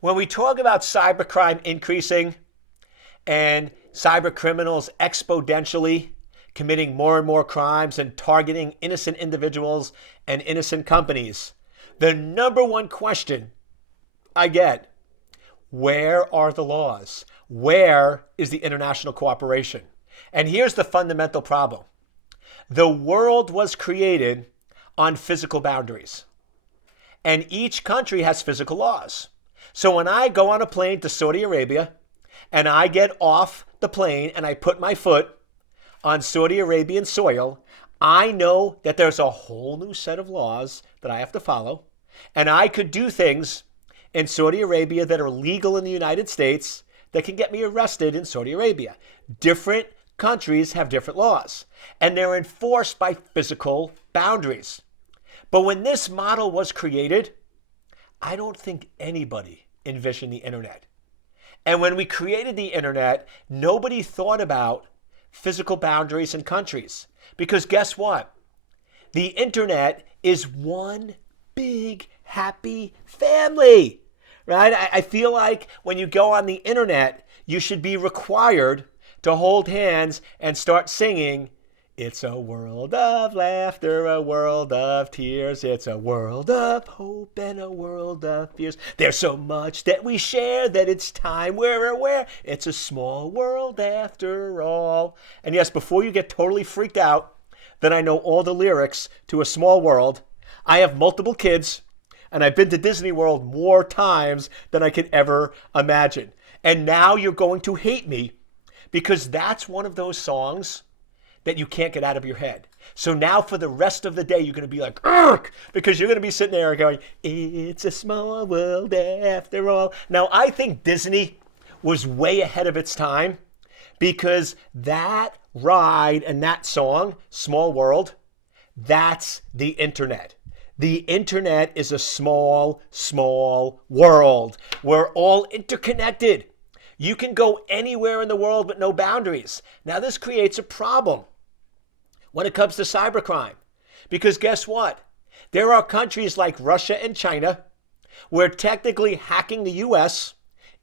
When we talk about cybercrime increasing and cyber criminals exponentially committing more and more crimes and targeting innocent individuals and innocent companies, the number one question I get: where are the laws? Where is the international cooperation? And here's the fundamental problem. The world was created on physical boundaries, and each country has physical laws. So when I go on a plane to Saudi Arabia and I get off the plane and I put my foot on Saudi Arabian soil, I know that there's a whole new set of laws that I have to follow. And I could do things in Saudi Arabia that are legal in the United States that can get me arrested in Saudi Arabia. Different countries have different laws, and they're enforced by physical boundaries. But when this model was created, I don't think anybody envisioned the internet. And when we created the internet, nobody thought about physical boundaries in countries. Because guess what? The internet is one big happy family, right? I feel like when you go on the internet, you should be required to hold hands and start singing, "It's a world of laughter, a world of tears. It's a world of hope and a world of fears. There's so much that we share that it's time we're aware. It's a small world after all." And yes, before you get totally freaked out that I know all the lyrics to A Small World, I have multiple kids, and I've been to Disney World more times than I could ever imagine. And now you're going to hate me because that's one of those songs that you can't get out of your head. So now for the rest of the day, you're going to be like, "Urgh," because you're going to be sitting there going, "It's a small world after all." Now, I think Disney was way ahead of its time because that ride and that song, Small World, that's the internet. The internet is a small, small world. We're all interconnected. You can go anywhere in the world with no boundaries. Now, this creates a problem when it comes to cybercrime. Because guess what? There are countries like Russia and China where technically hacking the US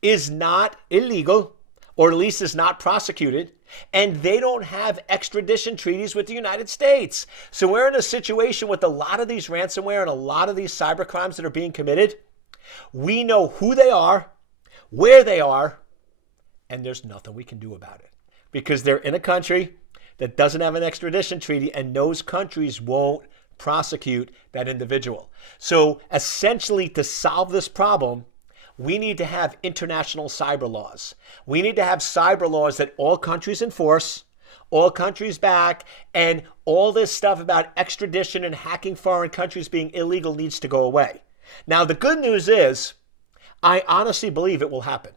is not illegal, or at least is not prosecuted, and they don't have extradition treaties with the United States. So we're in a situation with a lot of these ransomware and a lot of these cybercrimes that are being committed. We know who they are, where they are, and there's nothing we can do about it because they're in a country that doesn't have an extradition treaty, and those countries won't prosecute that individual. So essentially, to solve this problem, we need to have international cyber laws. We need to have cyber laws that all countries enforce, all countries back, and all this stuff about extradition and hacking foreign countries being illegal needs to go away. Now, the good news is, I honestly believe it will happen.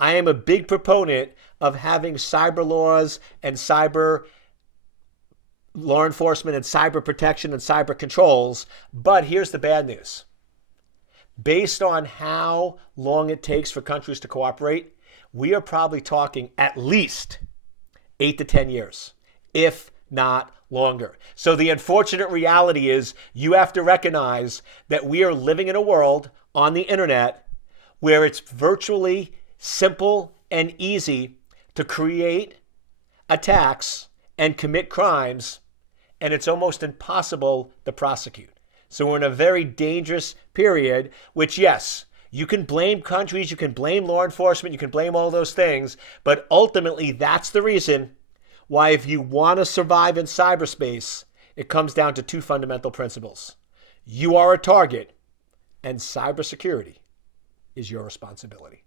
I am a big proponent of having cyber laws and cyber law enforcement and cyber protection and cyber controls. But here's the bad news. Based on how long it takes for countries to cooperate, we are probably talking at least 8 to 10 years, if not longer. So the unfortunate reality is you have to recognize that we are living in a world on the internet where it's virtually simple and easy to create attacks and commit crimes, and it's almost impossible to prosecute. So we're in a very dangerous period, which, yes, you can blame countries, you can blame law enforcement, you can blame all those things, but ultimately that's the reason why if you want to survive in cyberspace, it comes down to two fundamental principles. You are a target, and cybersecurity is your responsibility.